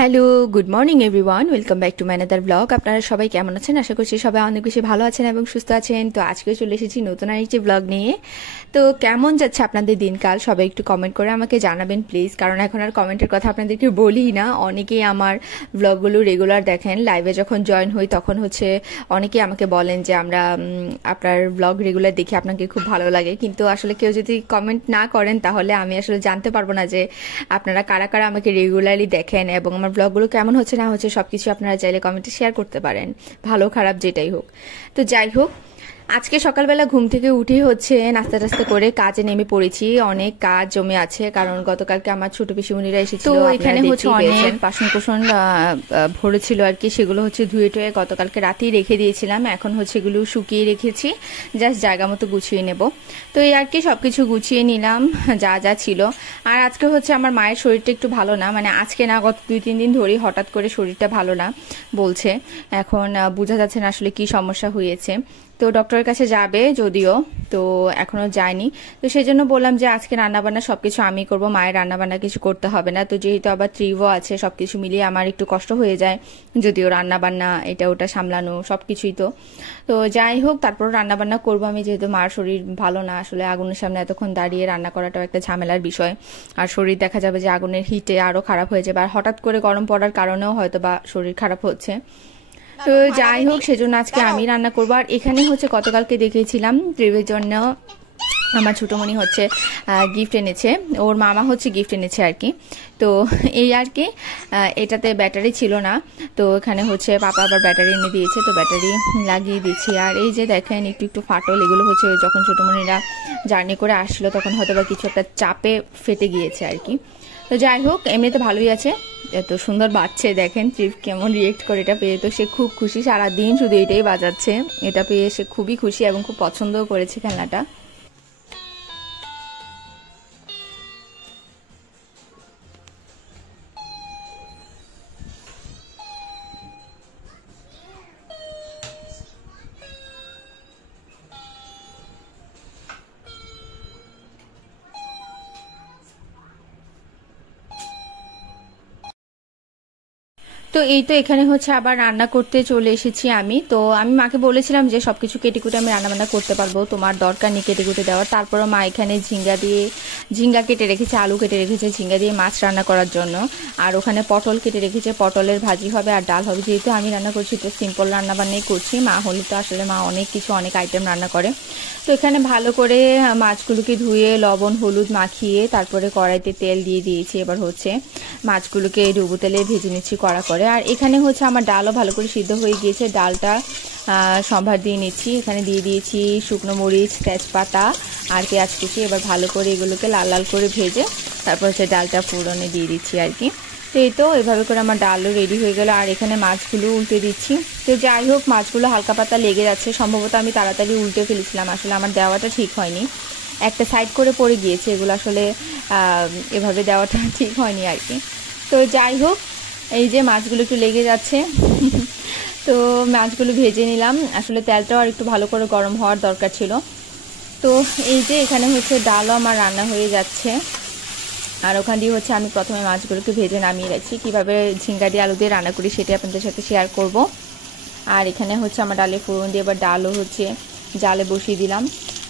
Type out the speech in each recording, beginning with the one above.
Hello, good morning everyone, welcome back to my another blog. আপনারা সবাই কেমন আছেন? আশা করছি সবাই অনেক বেশি ভালো আছেন এবং সুস্থ আছেন। তো আজকে চলে এসেছি নতুন আরেকটি ব্লগ নিয়ে। তো কেমন যাচ্ছে আপনাদের দিনকাল সবাই একটু কমেন্ট করে আমাকে জানাবেন প্লিজ, কারণ এখন আর কমেন্টের কথা আপনাদেরকে বলি না। অনেকেই আমার ব্লগগুলো রেগুলার দেখেন, লাইভে যখন জয়েন হই তখন অনেকেই আমাকে বলেন যে আমরা আপনার ব্লগ রেগুলার দেখি, আপনাকে খুব ভালো লাগে। কিন্তু আসলে কেউ যদি কমেন্ট না করেন তাহলে আমি আসলে জানতে পারবো না যে আপনারা কারা কারা আমাকে রেগুলারলি দেখেন এবং আমার ব্লগগুলো কেমন হচ্ছে না হচ্ছে সবকিছু আপনারা চাইলে কমেন্টে শেয়ার করতে পারেন, ভালো খারাপ যেটাই হোক। তো যাই হোক, আজকে সকালবেলা ঘুম থেকে উঠেই নাস্তা টাস্তা করে কাজে নেমে পড়েছি। অনেক কাজ জমে আছে, কারণ গতকালকে আমার ছোট পিসিমণিরা এসেছিল। তো এখানে অনেক বাসন কোসন ভরে ছিল আর কি, সেগুলো ধুয়ে টুয়ে গতকালকে রাতেই রেখে দিয়েছিলাম। এখন এগুলো শুকিয়ে রেখেছি, জাস্ট জায়গা মতো গুছিয়ে নেব। তো এই আর কি সবকিছু গুছিয়ে নিলাম যা যা ছিল। আর আজকে আমার মায়ের শরীরটা একটু ভালো না, মানে আজকে না, গত 2-3 দিন ধরেই হঠাৎ করে শরীরটা ভালো না বলছে। এখন বোঝা যাচ্ছে না আসলে কি সমস্যা হয়েছে। তো ডক্টরের কাছে যাবে যদিও, তো এখনো যায়নি। তো সেই জন্য বললাম যে আজকে রান্নাবান্না সবকিছু আমি করব, মায়ের রান্নাবান্না কিছু করতে হবে না। তো যেহেতু আবার ত্রিভও আছে, সবকিছু মিলিয়ে আমার একটু কষ্ট হয়ে যায়, যদিও রান্নাবান্না এটা ওটা সামলানো সবকিছুই। তো যাই হোক, তারপর রান্নাবান্না করবো আমি, যেহেতু মার শরীর ভালো না। আসলে আগুনের সামনে এতক্ষণ দাঁড়িয়ে রান্না করাটাও একটা ঝামেলার বিষয়। আর শরীর দেখা যাবে যে আগুনের হিটে আরো খারাপ হয়ে যাবে, আর হঠাৎ করে গরম পড়ার কারণেও হয়তো বা শরীর খারাপ হচ্ছে। তো যাই হোক, সেজন্য আজকে আমি রান্না করবো। আর এখানে গতকালকে দেখেছিলাম ট্রিপের জন্য আমার ছোটমণি গিফট এনেছে, ওর মামা গিফট এনেছে আর কি। তো এই আর কি, এটাতে ব্যাটারি ছিল না, তো এখানে পাপা আবার ব্যাটারি এনে দিয়েছে, তো ব্যাটারি লাগিয়ে দিচ্ছি। আর এই যে দেখেন একটু একটু ফাটল, এগুলো যখন ছোটমণিরা জার্নি করে আসলো তখন হয়তো বা কিছু একটা চাপে ফেটে গিয়েছে আর কি। তো যাই হোক, এমনিতে ভালোই আছে। এত সুন্দর বাজছে, দেখেন ট্রিপ কেমন রিয়েক্ট করে এটা পেয়ে। তো সে খুব খুশি, সারাদিন শুধু এটাই বাজাচ্ছে। এটা পেয়ে সে খুবই খুশি এবং খুব পছন্দও করেছে খেলনাটা। তো এই তো এখানে আবার রান্না করতে চলে এসেছি আমি। তো আমি মাকে বলেছিলাম যে সবকিছু কেটে কুটে আমি রান্না বান্না করতে পারবো, তোমার দরকার নেই কেটে কুটে দেওয়ার। তারপরও মা এখানে ঝিঙ্গা কেটে রেখেছে, আলু কেটে রেখেছে ঝিঙ্গা দিয়ে মাছ রান্না করার জন্য। আর ওখানে পটল কেটে রেখেছে, পটলের ভাজি হবে আর ডাল হবে। যেহেতু আমি রান্না করছি তো সিম্পল রান্না বান্নাই করছি, মা হলে তো আসলে মা অনেক আইটেম রান্না করে। তো এখানে ভালো করে মাছগুলোকে ধুয়ে লবণ হলুদ মাখিয়ে তারপরে কড়াইতে তেল দিয়ে দিয়েছি। এবার মাছগুলোকে ডুবো তেলে ভেজে নিচ্ছি কড়া করে। আর এখানে আমার ডালও ভালো করে সিদ্ধ হয়ে গিয়েছে, ডালটা সম্ভার দিয়ে নিচ্ছি। এখানে দিয়ে দিয়েছি শুকনো মরিচ, তেজপাতা আর পেঁয়াজ কুচি। এবার ভালো করে এগুলোকে লাল লাল করে ভেজে তারপর ডালটা ফোড়নে দিয়ে দিচ্ছি আর কি। তো এই তো এভাবে করে আমার ডালও রেডি হয়ে গেল। আর এখানে মাছগুলো উল্টে দিচ্ছি। তো যাই হোক, মাছগুলো হালকা পাতা লেগে যাচ্ছে, সম্ভবত আমি তাড়াতাড়ি উল্টে ফেলেছিলাম, আসলে আমার দেওয়াটা ঠিক হয়নি, একটা সাইড করে পড়ে গিয়েছে। এগুলো আসলে এভাবে দেওয়াটা ঠিক হয়নি আর কি। তো যাই হোক, এই যে মাছগুলো একটু লেগে যাচ্ছে তো মাছগুলো ভেজে নিলাম। আসলে তেলটাও আর একটু ভালো করে গরম হওয়ার দরকার ছিল। তো এই যে এখানে ডালও আমার রান্না হয়ে যাচ্ছে। আর ওখান দিয়ে আমি প্রথমে মাছগুলোকে ভেজে নামিয়ে রাখছি। কীভাবে ঝিঙ্গা দিয়ে আলু দিয়ে রান্না করি সেটা আপনাদের সাথে শেয়ার করব। আর এখানে আমার ডালে ফোড়ন দিয়ে এবার ডালও জালে বসিয়ে দিলাম।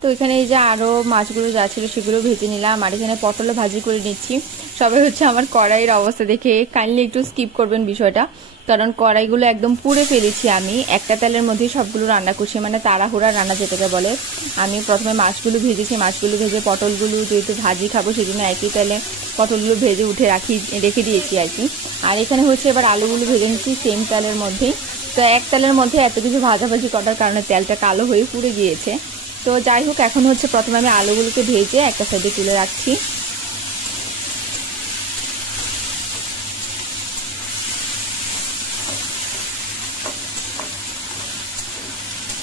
তো এখানে এই যে আরও মাছগুলো যা ছিল সেগুলো ভেজে নিলাম। আর এখানে পটলও ভাজি করে নিচ্ছি। সবাই আমার কড়াইয়ের অবস্থা দেখে কাইন্ডলি একটু স্কিপ করবেন বিষয়টা, কারণ কড়াইগুলো একদম পুড়ে ফেলেছি আমি। একটা তেলের মধ্যে সবগুলো রান্না করছি, মানে তাড়াহুড়া রান্না যেটাকে বলে। আমি প্রথমে মাছগুলো ভেজেছি, মাছগুলো ভেজে পটলগুলো যেহেতু ভাজি খাবো সেই জন্য একই তেলে পটলগুলো ভেজে রেখে দিয়েছি আর কি। আর এখানে এবার আলুগুলো ভেজে নিচ্ছি সেম তেলের মধ্যেই। তো এক তেলের মধ্যে এত কিছু ভাজাভাজি করার কারণে তেলটা কালো হয়ে পুড়ে গিয়েছে। তো যাই হোক, এখন প্রথমে আমি আলুগুলোকে ভেজে একটা সাইডে তুলে রাখছি।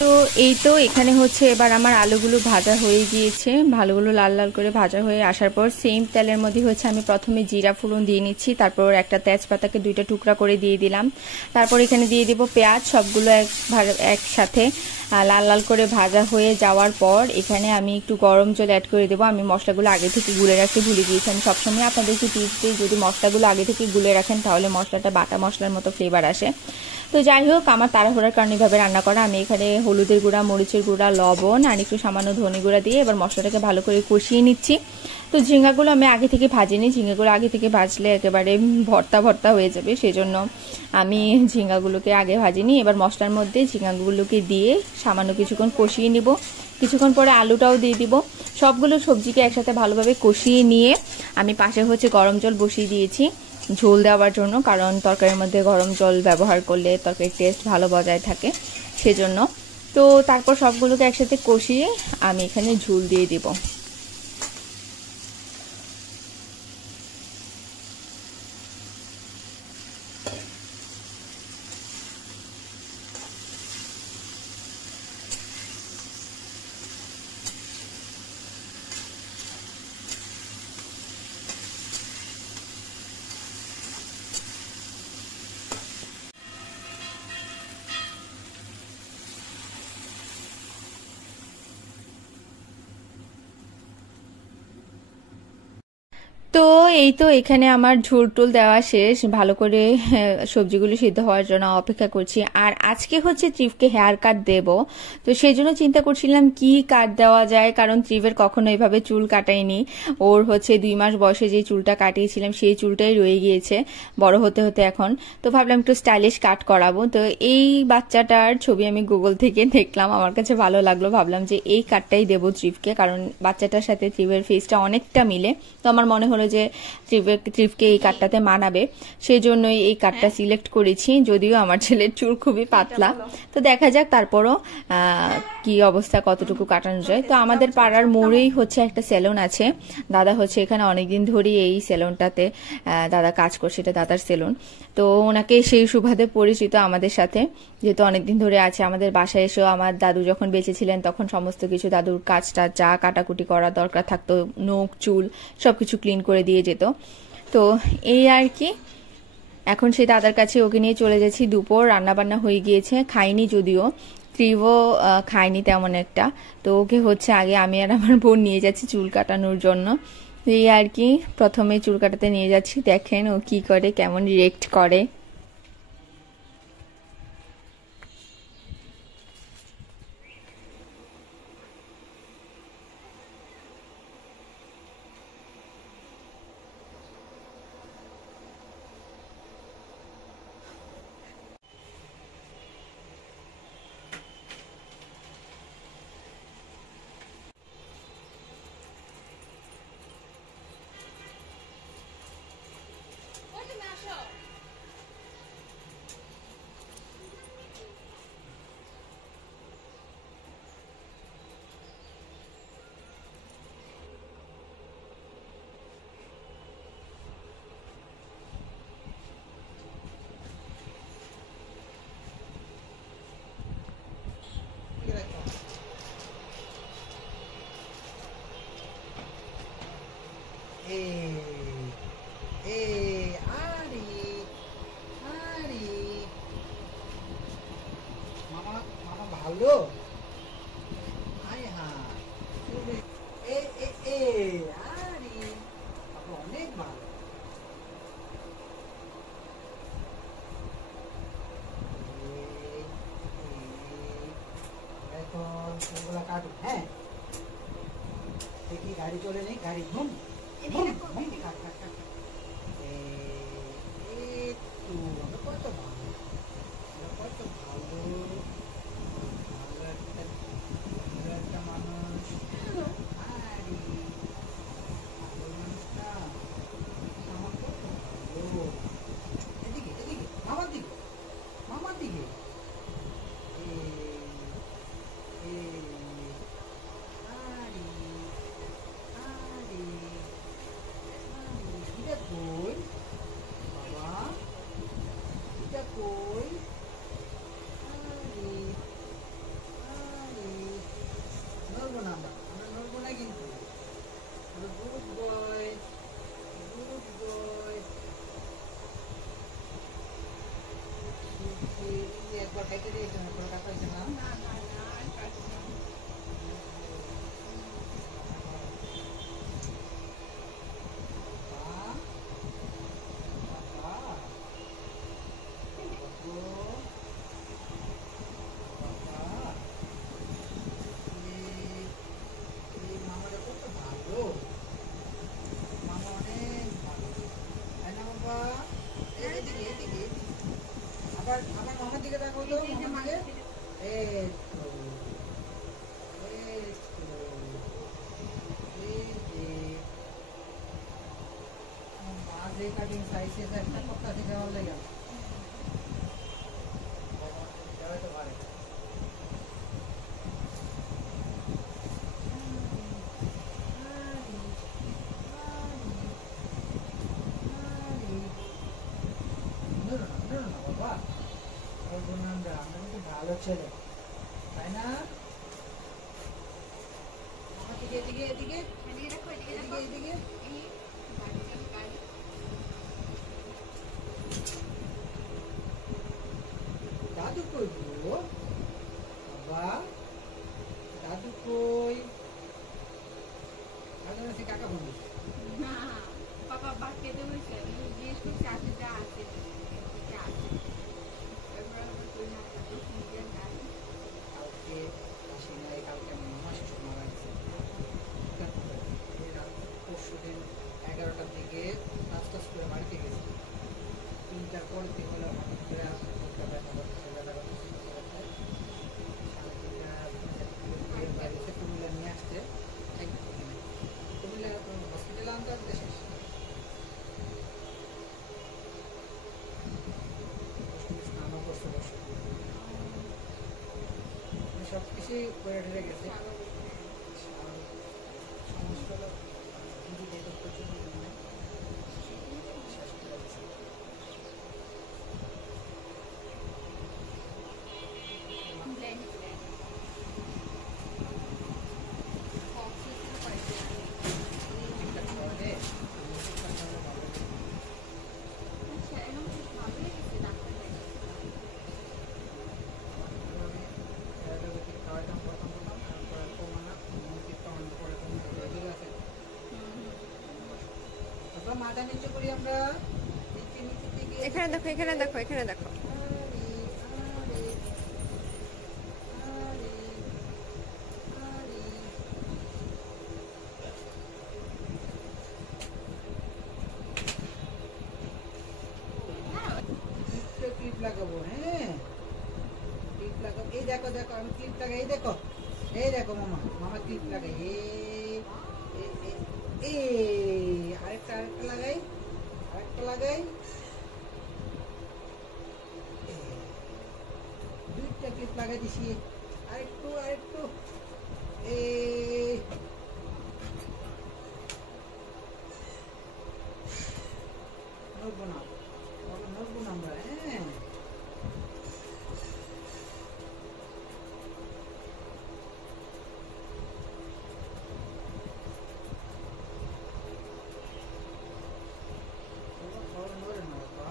তো এই তো এখানে হচ্ছে এবার আমার আলুগুলো ভাজা হয়ে গিয়েছে, ভালোগুলো লাল লাল করে ভাজা হয়ে আসার পর সেম তেলের মধ্যে হচ্ছে আমি প্রথমে জিরা ফোড়ন দিয়ে নিচ্ছি, তারপর একটা তেজপাতাকে দুইটা টুকরা করে দিয়ে দিলাম, তারপর এখানে দিয়ে দিব পেঁয়াজ, সবগুলো একসাথে লাল লাল করে ভাজা হয়ে যাওয়ার পর এখানে আমি একটু গরম জল অ্যাড করে দেবো। আমি মশলাগুলো আগে থেকে গুলে রাখতে ভুলে গিয়েছি। আমি সবসময় আপনাদেরকে টিপস দিই, যদি মশলাগুলো আগে থেকে গুলে রাখেন তাহলে মশলাটা বাটা মশলার মতো ফ্লেভার আসে। তো যাই হোক, আমার তাড়াহুড়ার কারণে এভাবে রান্না করা। আমি এখানে হলুদের গুঁড়া, মরিচের গুঁড়া, লবণ আর একটু সামান্য ধনে গুঁড়া দিয়ে এবার মশলাটাকে ভালো করে কষিয়ে নিচ্ছি। তো ঝিঙ্গাগুলো আমি আগে থেকে ভাজিনি, ঝিঙ্গাগুলো আগে থেকে ভাজলে একেবারে ভর্তা ভর্তা হয়ে যাবে, সেজন্য আমি ঝিঙ্গাগুলোকে আগে ভাজিনি। এবার মশলার মধ্যে ঝিঙ্গাগুলোকে দিয়ে সামান্য কিছুক্ষণ কষিয়ে নিব, কিছুক্ষণ পরে আলুটাও দিয়ে দিব। সবগুলো সবজিকে একসাথে ভালোভাবে কষিয়ে নিয়ে আমি পাশে হচ্ছে গরম জল বসিয়ে দিয়েছি ঝোল দেওয়ার জন্য, কারণ তরকারির মধ্যে গরম জল ব্যবহার করলে তরকারির টেস্ট ভালো বজায় থাকে সেজন্য। তো তারপর সবগুলোকে একসাথে কষিয়ে আমি এখানে ঝোল দিয়ে দিব। তো এই তো এখানে আমার ঝোল টোল দেওয়া শেষ, ভালো করে সবজিগুলো সিদ্ধ হওয়ার জন্য অপেক্ষা করছি। আর আজকে হচ্ছে ট্রিপকে হেয়ার কাট দেব, তো সেই জন্য চিন্তা করছিলাম কি কাট দেওয়া যায়, কারণ ট্রিপের কখনো এইভাবে চুল কাটাইনি। ওর হচ্ছে 2 মাস বয়সে যে চুলটা কাটিয়েছিলাম সেই চুলটাই রয়ে গিয়েছে বড় হতে হতে এখন। তো ভাবলাম একটু স্টাইলিশ কাট করাবো। তো এই বাচ্চাটার ছবি আমি গুগল থেকে দেখলাম, আমার কাছে ভালো লাগলো, ভাবলাম যে এই কাটটাই দেবো ট্রিপকে, কারণ বাচ্চাটার সাথে ট্রিপের ফেসটা অনেকটা মিলে। তো আমার মনে হলো যে ট্রিপকে এই কাটটাতে মানাবে, সেই জন্যই এই কাটটা সিলেক্ট করেছি। যদিও আমার ছেলের চুল খুবই পাতলা, তো দেখা যাক তারপরও কি অবস্থা, কতটুকু কাটানো যায়। তো আমাদের পাড়ার মোড়েই হচ্ছে একটা সেলুন আছে, দাদা হচ্ছে এখানে অনেকদিন ধরেই এই সেলুনটাতে দাদা কাজ করছে, এটা দাদার সেলুন। তো ওনাকে সেই সুবাদে পরিচিত আমাদের সাথে, যেহেতু অনেকদিন ধরে আছে আমাদের বাসায় এসেও। আমার দাদু যখন বেঁচে ছিলেন তখন সমস্ত কিছু দাদুর কাজটা যা কাটাকুটি করা দরকার থাকতো, নখ চুল সবকিছু ক্লিন করে দিয়ে যেত। তো এই আর কি, এখন সেই দাদার কাছে ওকে নিয়ে চলে যাচ্ছি। দুপুর রান্না বান্না হয়ে গিয়েছে, খাইনি যদিও, ত্রিভও খায়নি তেমন একটা। তো ওকে হচ্ছে আগে আমি আর আমার বোন নিয়ে যাচ্ছি চুল কাটানোর জন্য। এই আর কি, প্রথমে চুল কাটাতে নিয়ে যাচ্ছি, দেখেন ও কি করে, কেমন রিয়েক্ট করে। ভালো আয় হ্যাঁ আরে অনেক ভালো। এখন ফুলগুলা কাটুন, হ্যাঁ দেখি গাড়ি চলে নেই, গাড়ি ঘুম কাট কাট কাট। কত ভালো, কত ভালো, ভালো একটা মানুষ। আরে ভালো মানুষটা আমার কত ভালো। এদিকে এদিকে মামার দিকে, মামার দিকে। আরে আরে খাইতে দিয়েছে না, কোনো কথা হয়েছে না? বাবা, বাবা, বাবু, বাবা, এই মামাটা কত ভালো, মামা অনেক ভালো, তাই না বাবা? এদিকে এদিকে এদিকে। আবার আমার মামার দিকে দেখো তো, মামাকে। এই তো, এই তো, এই যে আমার মা যে কাটিং চাইছে একটা কথা থেকে আমার লেগে গেল। দেওয়া তো পারে। বাবা আমরা কিন্তু ভালো ছেলে, তাই না? আমার দিকে এদিকে এদিকে এদিকে এদিকে। দাদু কই গো বাবা, দাদু কই? দাদু আছে কাকা বন্ধু। পাপা ভাত খেতে বসে জিজ্ঞেস করছে আছে যা আছে কালকে আসি নাই, কালকে আমার মামা শ্বশুর মারা গেছে। পরশু দিন 11টার দিকে নাস্তা করে বাড়িতে গেছি। 3টার পরের দিন হলো হঠাৎ করে বুকটা ব্যথা করতেছে, ব্যথা করতেছে, ব্যথা করতেছে। সাড়ে 3টার বাইরে এসে কুমিল্লা নিয়ে আসতে কুমিল্লা হসপিটালে আনতে আসতে শেষ। স্নানও করছে বসে, সব কিছুই করে ঢেলে গেছে। সমস্যা হলো দিদি যেহেতু প্রচুর শেষ করে গেছে। একটা খাওয়ালে খাওয়াইতাম প্রথম প্রথম, তারপর কমানা কমানোর পরে চলে আসে। তারপর মাথা নিচু করি আমরা, নিচে নিচে থেকে এখানে দেখো, এখানে দেখো, এখানে দেখো। ক্লিপ লাগাবো, হ্যাঁ ক্লিপ লাগাবো। এই দেখো দেখো আমি ক্লিপ লাগাই, এই দেখো, এই দেখো মামা, মামা ক্লিপ লাগাই। আরেকটা আরেকটা লাগাই, আরেকটা লাগাই। দুইটা ক্লিপ লাগাই দিছি, আরেকটু আরেকটু। নড়বো না, নড়বো না আমরা, হ্যাঁ। নড়ে না বাবা।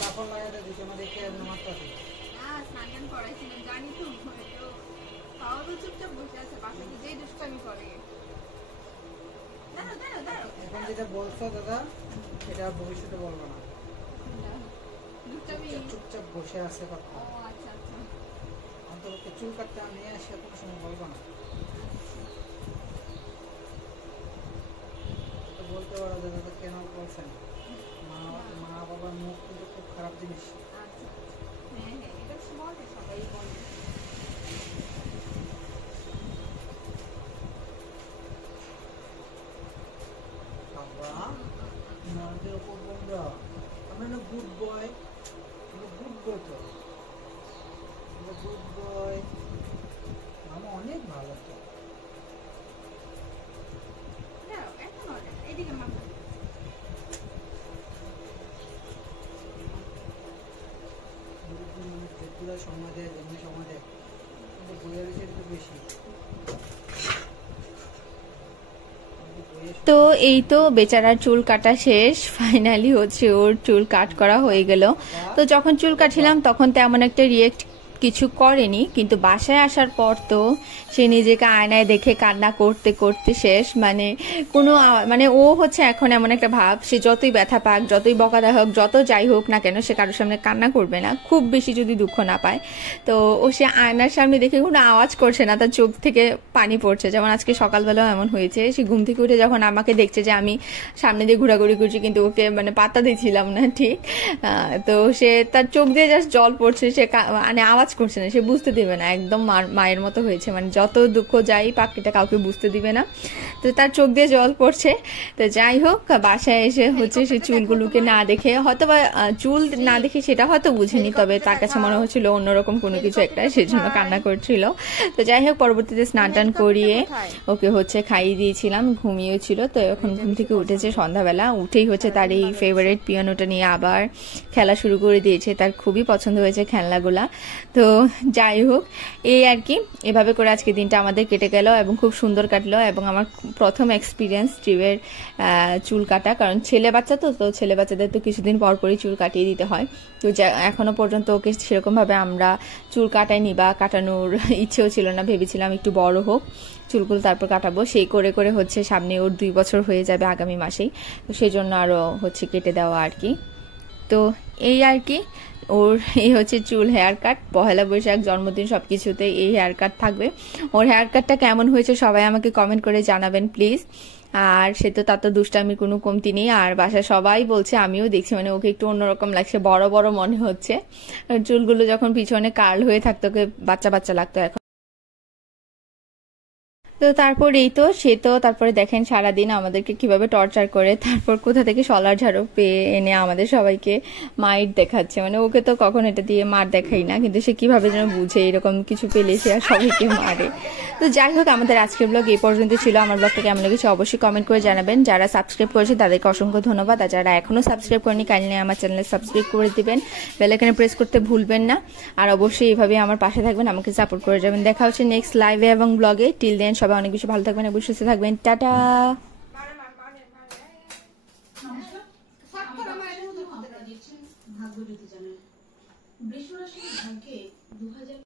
কাপড় লাগাতে দিচ্ছে আমাদের খেয়ে মারতে আছে। স্নান করাইছিলাম জানি তো খাওয়া তো চুপচাপ বসে আছে, বাসাতে যেই দুষ্টামি করে। দাঁড়াও দাঁড়াও দাঁড়াও, এখন যেটা বলছো দাদা সেটা ভবিষ্যতে বলবো না। দুষ্টামি। চুপচাপ বসে আছে কথা, ও আচ্ছা আচ্ছা। অন্তত চুল কাটতে আমি নিয়ে আসি, কোনো সময় বলবো না। তো বলতে পারো যে দাদা কেন বলছেন, মা মা বাবার মুখ কিন্তু খুব খারাপ জিনিস। আচ্ছা হ্যাঁ হ্যাঁ, এটা তো বলে, সবাই বলে। বাবা আমাদের ওপর বন্ধুরা, আমরা না গুড বয়, গুড বয় তো, গুড বয়। মামা অনেক ভালো তো। দাঁড়াও, এখন হবে না, এদিকে মাথা। যেগুলো সময় দেয়, যেমনি সময় দেয় কিন্তু 42 একটু বেশি। তো এই তো বেচারার চুল কাটা শেষ, ফাইনালি হচ্ছে ওর চুল কাট করা হয়ে গেল। তো যখন চুল কাটছিলাম তখন তেমন একটা রিয়েক্ট কিছু করেনি, কিন্তু বাসায় আসার পর তো সে নিজেকে আয়নায় দেখে কান্না করতে করতে শেষ। মানে মানে ও হচ্ছে এখন এমন একটা ভাব, সে যতই ব্যথা পাক, যতই বকা দেওয়া হোক, যত যাই হোক না কেন, সে কারোর সামনে কান্না করবে না, খুব বেশি যদি দুঃখ না পায়। তো ও সে আয়নার সামনে দেখে কোনো আওয়াজ করছে না, তার চোখ থেকে পানি পড়ছে। যেমন আজকে সকালবেলাও এমন হয়েছে, সে ঘুম থেকে উঠে যখন আমাকে দেখছে যে আমি সামনে দিয়ে ঘোরাঘুরি করছি, কিন্তু ওকে মানে পাত্তা দিচ্ছিলাম না ঠিক, তো সে তার চোখ দিয়ে জাস্ট জল পড়ছে, সে মানে আওয়াজ করছে না, সে বুঝতে দিবে না, একদম মায়ের মতো হয়েছে, মানে যত দুঃখ যাই পাক এটা কাউকে বুঝতে দিবে না। তো তার চোখ দিয়ে জল পড়ছে। তো যাই হোক, বাসায় এসে হচ্ছে সে চুলগুলোকে না দেখে, হয়তো বা চুল না দেখে সেটা হয়তো বুঝেনি, তবে তার কাছে মনে হচ্ছিল অন্যরকম কোনো কিছু একটা, সেজন্য কান্না করছিল। তো যাই হোক, পরবর্তীতে স্নান টান করিয়ে ওকে হচ্ছে খাইয়ে দিয়েছিলাম, ঘুমিয়েও ছিল। তো এখন ঘুম থেকে উঠেছে সন্ধ্যাবেলা, উঠেই হচ্ছে তার এই ফেভারিট পিয়ানোটা নিয়ে আবার খেলা শুরু করে দিয়েছে, তার খুবই পছন্দ হয়েছে খেলনাগুলা। তো যাই হোক, এই আর কি, এভাবে করে আজকে দিনটা আমাদের কেটে গেল এবং খুব সুন্দর কাটলো। এবং আমার প্রথম এক্সপিরিয়েন্স ট্রিপের চুল কাটা, কারণ ছেলে বাচ্চা তো ছেলে বাচ্চাদের তো কিছুদিন পর পরই চুল কাটিয়ে দিতে হয়। তো এখনো পর্যন্ত ওকে সেরকমভাবে আমরা চুল কাটাইনি বা কাটানোর ইচ্ছেও ছিল না, ভেবেছিলাম একটু বড় হোক চুলগুলো তারপর কাটাবো। সেই করে করে হচ্ছে সামনে ওর 2 বছর হয়ে যাবে আগামী মাসেই, তো সেই জন্য আরও হচ্ছে কেটে দেওয়া আর কি। তো এই আর কি, ওর এই হচ্ছে চুল, হেয়ার কাট, পহেলা বৈশাখ, জন্মদিন, সবকিছুতে এই হেয়ার কাট থাকবে। ওর হেয়ার কাটটা কেমন হয়েছে সবাই আমাকে কমেন্ট করে জানাবেন প্লিজ। আর সে তো তার তো দুষ্টামির কোনো কমতি নেই, আর বাসায় সবাই বলছে, আমিও দেখছি, মানে ওকে একটু অন্যরকম লাগছে, বড় বড় মনে হচ্ছে। চুলগুলো যখন পিছনে কার্ল হয়ে থাকতো ওকে বাচ্চা বাচ্চা লাগতো, এখন তো তারপর এই তো সে তো তারপরে দেখেন সারাদিন আমাদেরকে কিভাবে টর্চার করে, তারপর কোথা থেকে সলার ঝাড়ু পেয়ে এনে আমাদের সবাইকে মাইট দেখাচ্ছে। মানে ওকে তো কখন এটা দিয়ে মার দেখাই না, কিন্তু সে কিভাবে যেন বুঝে এরকম কিছু পেলে সে আর সবাইকে মারে। তো যাই হোক, আমাদের আজকের ব্লগ এই পর্যন্ত ছিল। আমার ব্লগটা কেমন লেগেছে অবশ্যই কমেন্ট করে জানাবেন। যারা সাবস্ক্রাইব করেছে তাদেরকে অসংখ্য ধন্যবাদ, আর যারা এখনো সাবস্ক্রাইব করেনি কাইন্ডলি আমার চ্যানেলে সাবস্ক্রাইব করে দিবেন, বেল আইকনে প্রেস করতে ভুলবেন না। আর অবশ্যই এইভাবে আমার পাশে থাকবেন, আমাকে সাপোর্ট করে যাবেন। দেখা হচ্ছে নেক্সট লাইভে এবং ব্লগে। টিল দেন সবাই অনেক বেশি ভালো থাকবেন এবং সুস্থ থাকবেন। টাটা। ভাগ্য যদি জানেন বৃষ রাশির ভাগ্যে 2000